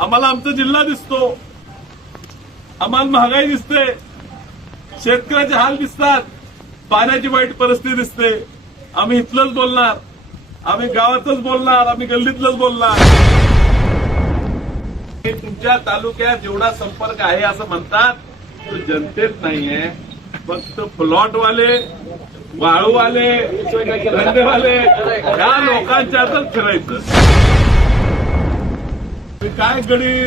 आम्हाला आमचा जिल्हा दिसतो. आम्हाला महागाई दिसते. शेतकऱ्याचे हाल दिसतात. पाण्याची वाईट परिस्थिती दिसते. आम्ही इथलंच बोलणार. आम्ही गावातच बोलणार. आम्ही गल्लीतलंच बोलणार. हे तुमच्या तालुक्यात जेवढा संपर्क आहे असं म्हणतात तो जनतेत नाहीये. फक्त प्लॉटवाले वाळूवाले धंदेवाले या लोकांच्यातच फिरायचं. ते काय गडी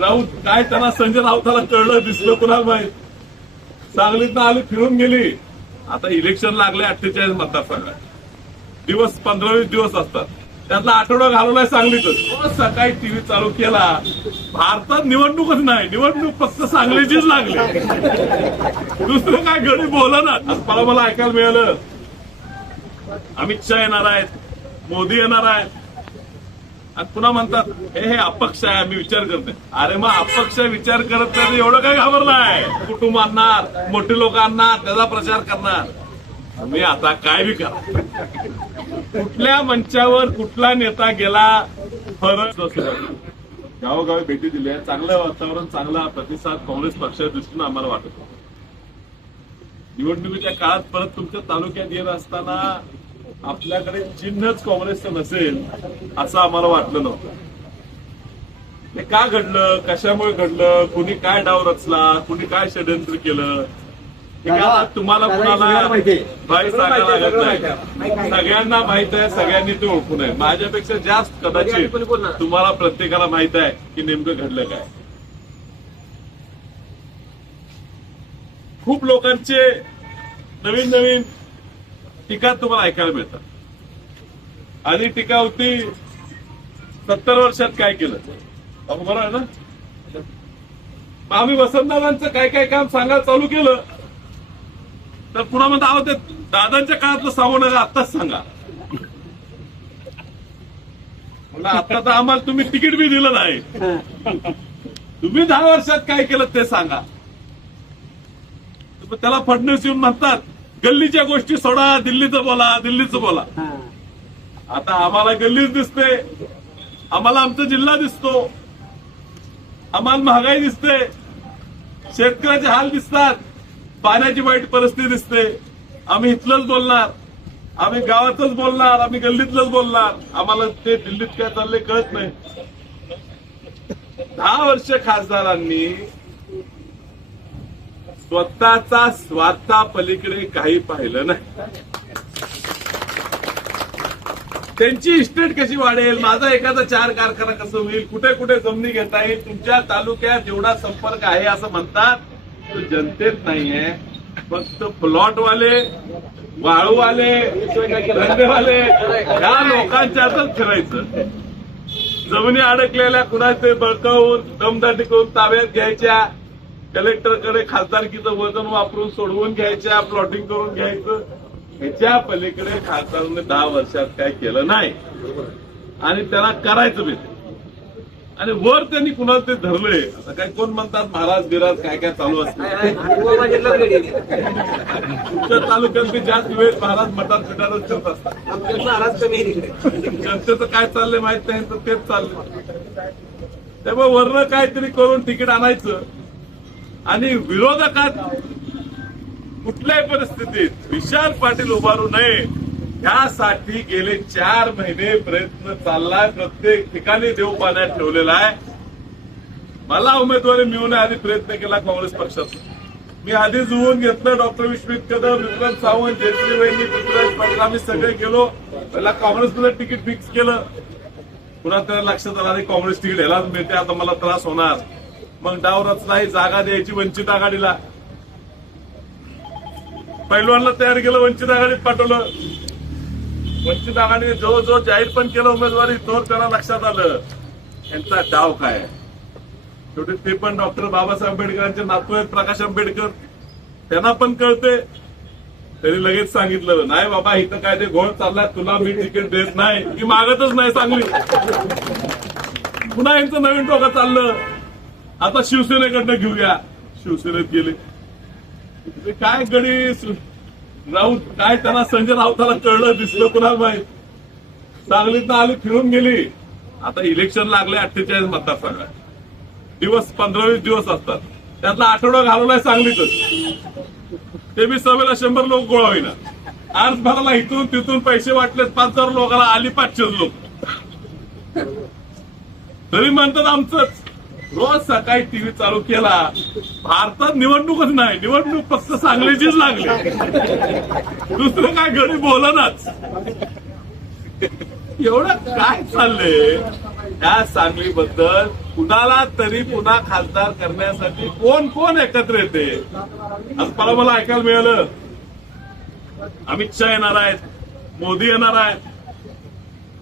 राऊत काय त्यांना संजय राऊताला कळलं दिसलं कुणाला माहीत? सांगलीत आली फिरून गेली. आता इलेक्शन लागले अठ्ठेचाळीस मतदारसंघात. दिवस पंधरा वीस दिवस असतात. त्यातला आठवडा घालवलाय सांगलीतच. सकाळी टीव्ही चालू केला. भारतात निवडणूकच नाही. निवडणूक फक्त सांगलीचीच लागली. दुसरं काय घरी बोला ना. मला मला ऐकायला मिळालं. अमित शहा येणार आहेत. मोदी येणार आहेत. आणि पुन्हा म्हणतात हे हे अपक्ष आहे आम्ही विचार करते. अरे मग अपक्ष विचार करत नाही एवढं काय घाबरलाय? कुटुंब आणणार मोठे लोक आणणार त्याचा प्रचार करणार. तुम्ही आता काय बी करा. कुठल्या मंचावर कुठला नेता गेला फरक गावोगावी भेटी दिल्या चांगलं वातावरण चांगला प्रतिसाद काँग्रेस पक्षाच्या दृष्टीनं आम्हाला वाटत. निवडणुकीच्या काळात परत तुमच्या तालुक्यात येत असताना आपल्याकडे चिन्हच काँग्रेसचं नसेल असं आम्हाला वाटलं नव्हतं. हे का घडलं? कशामुळे घडलं? कुणी काय डाव रचला? कुणी काय षडयंत्र केलं? तुम्हाला कुणाला भाई सांगायला लागत नाही. सगळ्यांना माहीत आहे सगळ्यांनी ते ओळखून आहे. माझ्यापेक्षा जास्त कदाचित तुम्हाला प्रत्येकाला माहीत आहे की नेमकं घडलं काय. खूप लोकांचे नवीन नवीन टीका तुम्हाला ऐकायला मिळतात. आधी टीका होती सत्तर वर्षात काय केलं? बरोबर आहे ना? मग आम्ही वसंतदादांचं काय काय काम सांगायला चालू केलं तर पुन्हा म्हणता आहोत दादांच्या काळातलं सांगू नका आत्ताच सांगा. आता तर आम्हाला तुम्ही तिकीट बी दिलं नाही. तुम्ही दहा वर्षात काय केलं ते सांगा. त्याला फडणवीस येऊन म्हणतात गल्लीच्या गोष्टी सोडा दिल्लीचं बोला दिल्लीचं बोला. आता आम्हाला गल्लीच दिसते आम्हाला आमचा जिल्हा दिसतो आम्हाला महागाई दिसते शेतकऱ्याचे हाल दिसतात पाण्याची वाईट परिस्थिती दिसते आम्ही इथलंच बोलणार आम्ही गावातच बोलणार आम्ही गल्लीतलंच बोलणार आम्हाला ते दिल्लीत काय चाललंय कळत नाही. दहा वर्ष खासदारांनी स्वतःचा स्वार्था पलीकडे काही पाहिलं नाही. त्यांची इस्टेट कशी वाढेल? माझा एखादा चार कारखाना कसं होईल? कुठे कुठे जमिनी घेता येईल? तुमच्या तालुक्यात जेवढा संपर्क आहे असं म्हणतात तो जनतेत नाहीये. फक्त प्लॉटवाले वाळूवाले धंदेवाले या लोकांच्यातच फिरायचं. जमिनी अडकलेल्या कुणाचे बळकावून दमदाटी करून ताब्यात घ्यायच्या कलेक्टरकडे खासदारकीचं वजन वापरून सोडवून घ्यायच्या प्लॉटिंग करून घ्यायचं. ह्याच्या पलीकडे खासदारांनी दहा वर्षात काय केलं नाही. आणि त्याला करायचं बी ते. आणि वर त्यांनी कुणाला ते धरलंय? आता काय कोण म्हणतात महाराज बिराज काय काय चालू असतं? तालुक्यात बी जास्त वेळ महाराज मठात पिठातच करत असतात. जनतेचं काय चाललंय माहीत नाही तर तेच चाललंय. त्यामुळे वरनं काहीतरी करून तिकीट आणायचं. आणि विरोधकात कुठल्याही परिस्थितीत विशाल पाटील उभारू नये. यासाठी गेले चार महिने प्रयत्न चाललाय. प्रत्येक ठिकाणी देव पाण्यात ठेवलेला आहे. मला उमेदवारी मिळवण्याआधी प्रयत्न केला काँग्रेस पक्षाचा. मी आधी जुळवून घेतलं. डॉक्टर विश्वित कदम विक्रांत सावंत जयश्री वहिनी पृथ्वीराज पाटील आम्ही सगळे गेलो. पहिला काँग्रेसमध्ये तिकीट फिक्स केलं. पुन्हा त्याला लक्षात आलं नाही काँग्रेस तिकीट ह्यालाच मिळते आता मला त्रास होणार. मग डाव रचला ही जागा द्यायची वंचित आघाडीला. पैलवानला तयार केलं वंचित आघाडीत पाठवलं. वंचित आघाडीने जो जाहीर पण केलं उमेदवारी तो त्यांना लक्षात आलं. यांचा डाव काय? शेवटी ते पण डॉक्टर बाबासाहेब आंबेडकरांचे नातू आहेत प्रकाश आंबेडकर. त्यांना पण कळते त्यांनी लगेच सांगितलं नाही बाबा इथं काय ते घोळ चाललाय तुला मी तिकीट देत नाही. की मागतच नाही चांगली पुन्हा यांचं नवीन टोका चाललं. आता शिवसेनेकडनं घेऊया. शिवसेनेत गेले. काय गडी राऊत काय त्यांना संजय राऊताला कळलं दिसलं कुणाला माहीत? सांगलीत आली फिरून गेली. आता इलेक्शन लागले अठ्ठेचाळीस मतदारसंघात. दिवस पंधरा वीस दिवस असतात. त्यातला आठवडा घालवलाय सांगलीतच. ते बी सभेला शंभर लोक गोळा होईना. आज भराला इथून तिथून पैसे वाटले पाच हजार लोकांना आली पाचशे लोक. तरी म्हणतात आमचंच. रोज सकाळी टीव्ही चालू केला भारतात निवडणूकच नाही निवडणूक फक्त सांगलीचीच लागली. दुसरं काय घरी बोलनाच. एवढं काय चाललंय? त्या सांगलीबद्दल कुणाला तरी पुन्हा खासदार करण्यासाठी कोण कोण एकत्र येते? आज मला मला ऐकायला मिळालं. अमित शहा येणार आहेत मोदी येणार आहेत.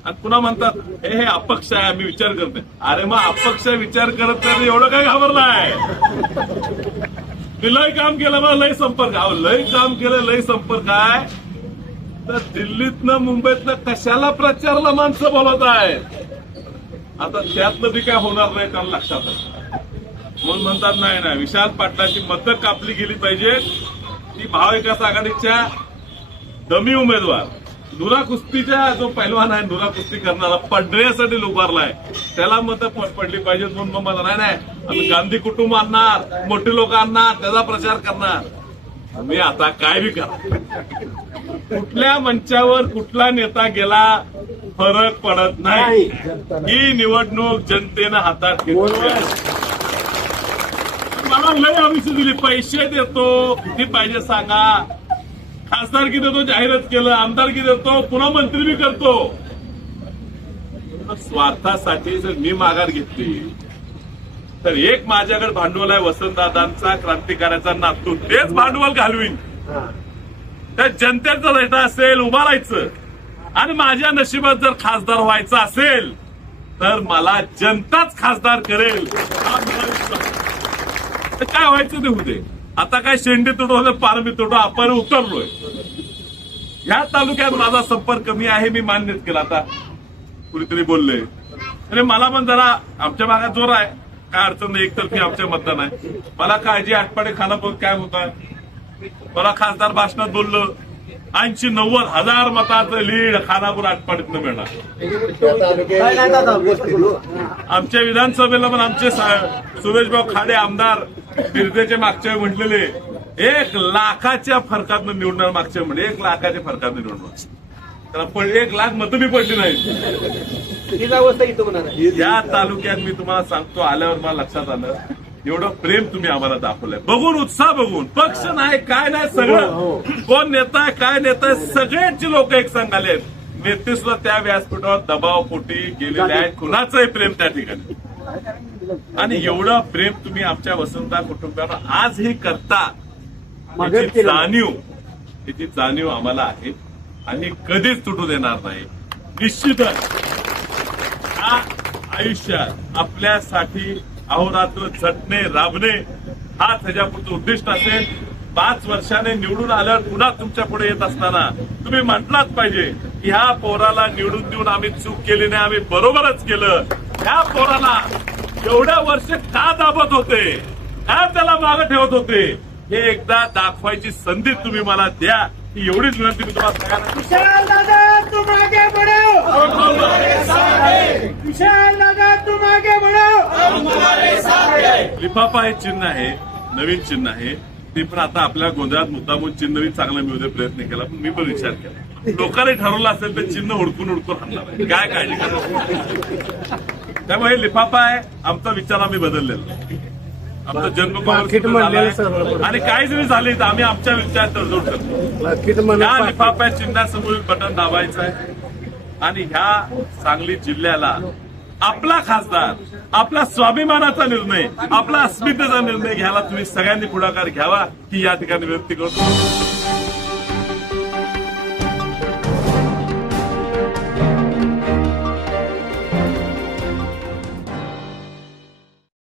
आणि पुन्हा म्हणतात हे हे अपक्ष आहे आम्ही विचार करते. अरे मग अपक्ष विचार करत तर एवढं काय घाबरलाय? मी लय काम केलं मला लय संपर्क. अहो लय काम केलं लय संपर्क आहे. तर दिल्लीतनं मुंबईतनं कशाला प्रचारला माणसं बोलत आहेत? आता त्यातलं बी काय होणार नाही त्यांना लक्षात म्हणून म्हणतात नाही नाही विशाल पाटलाची मतं कापली गेली पाहिजे ती महाविकास आघाडीच्या दमी उमेदवार. नुरा कुस्तीच्या जो पैलवान आहे नुरा कुस्ती करणारा पडण्यासाठी उभारलाय त्याला मतं पडली पाहिजे म्हणून मग मला नाही नाही. आम्ही गांधी कुटुंब आणणार मोठी लोक आणणार त्याचा प्रचार करणार. मी आता काय बी करा. कुठल्या मंचावर कुठला नेता गेला फरक पडत नाही. ही निवडणूक जनतेनं हातात घेतली मला लय आयुष्य दिली पैसे देतो. किती पाहिजे सांगा. खासदारकी देतो जाहीरच केलं आमदारकी देतो पुन्हा मंत्री बी करतो. स्वार्थासाठी जर मी माघार घेतली तर एक माझ्याकडे भांडवल आहे वसंतदादांचा क्रांतिकाराचा नातू तेच भांडवल घालवीन. त्या जनतेचा रेटा असेल उभा राहायचं. आणि माझ्या नशिबात जर खासदार व्हायचं असेल तर मला जनताच खासदार करेल. काय व्हायचं ते होते आता काय शेंडी पार मी तुडो आपण उतरलोय. ह्या तालुक्यात माझा संपर्क कमी आहे मी मान्यच केला. आता कुणीतरी बोलले. आणि मला पण जरा आमच्या भागात जोर आहे. काय अडचण नाही एकतर्फी आमच्या मतदान आहे. मला काळजी आठपाडे खानापूर काय होता. मला खासदार भाषणात बोललं ऐंशी नव्वद हजार मताचं लीड खानापूर आठपाडीतनं मिळणार. आमच्या विधानसभेला पण आमचे सुरेशभाऊ खाडे आमदार बिरदेचे मागच्या म्हटलेले एक लाखाच्या फरकातनं निवडणार मागच्या म्हणजे एक लाखाच्या फरकातनं निवडणार. तर पण एक लाख मतं बी पडली आहे. या तालुक्यात मी तुम्हाला सांगतो आल्यावर मला लक्षात आलं एवढं प्रेम तुम्ही आम्हाला दाखवलंय. बघून उत्साह बघून पक्ष नाही काय नाही सगळं. कोण नेता आहे काय नेता आहे सगळ्यांची लोक एक संघ आले नेते सुद्धा त्या व्यासपीठावर दबाव पोटी गेलेले आहेत कुणाचंही प्रेम त्या ठिकाणी. आणि एवढं प्रेम तुम्ही आमच्या वसंता कुटुंबावर आजही करता मदत याची केलं. जाणीव याची जाणीव आम्हाला आहे. आणि कधीच तुटू देणार नाही. निश्चितच हा आयुष्यात आपल्यासाठी अहोरात्र झटणे राबणे हा त्याच्यापुढचं उद्दिष्ट असेल. पाच वर्षाने निवडून आल्यावर पुन्हा तुमच्यापुढे येत असताना तुम्ही म्हटलाच पाहिजे की ह्या पोराला निवडून देऊन आम्ही चूक केली नाही आम्ही बरोबरच केलं. ह्या पोराला एवढ्या वर्ष का दाबत होते? का त्याला मागे ठेवत होते? हे एकदा दाखवायची संधी तुम्ही मला द्या. ही एवढीच विनंती मी तुम्हाला सगळ्यांना लिफाफा हे चिन्ह आहे नवीन चिन्ह आहे. ते पण आता आपल्या गोंधळात मुद्दामून चिन्ह बी चांगलं मिळू दे प्रयत्न केला पण मी पण विचार केला. लोकांनी ठरवलं असेल तर चिन्ह हुडकून हुडकून आणणार आहे. काय काळजी करा त्यामुळे हे लिफाफा आहे. आमचा विचार आम्ही बदललेला. आमचा जन्म. आणि काही जरी झाले तर आम्ही आमच्या विचार तडजोड करतो. या लिफाफ्या चिन्हासमोर बटन दाबायचं आहे. आणि ह्या सांगली जिल्ह्याला आपला खासदार आपला स्वाभिमानाचा निर्णय आपला अस्मितेचा निर्णय घ्यायला तुम्ही सगळ्यांनी पुढाकार घ्यावा ही या ठिकाणी विनंती करतो.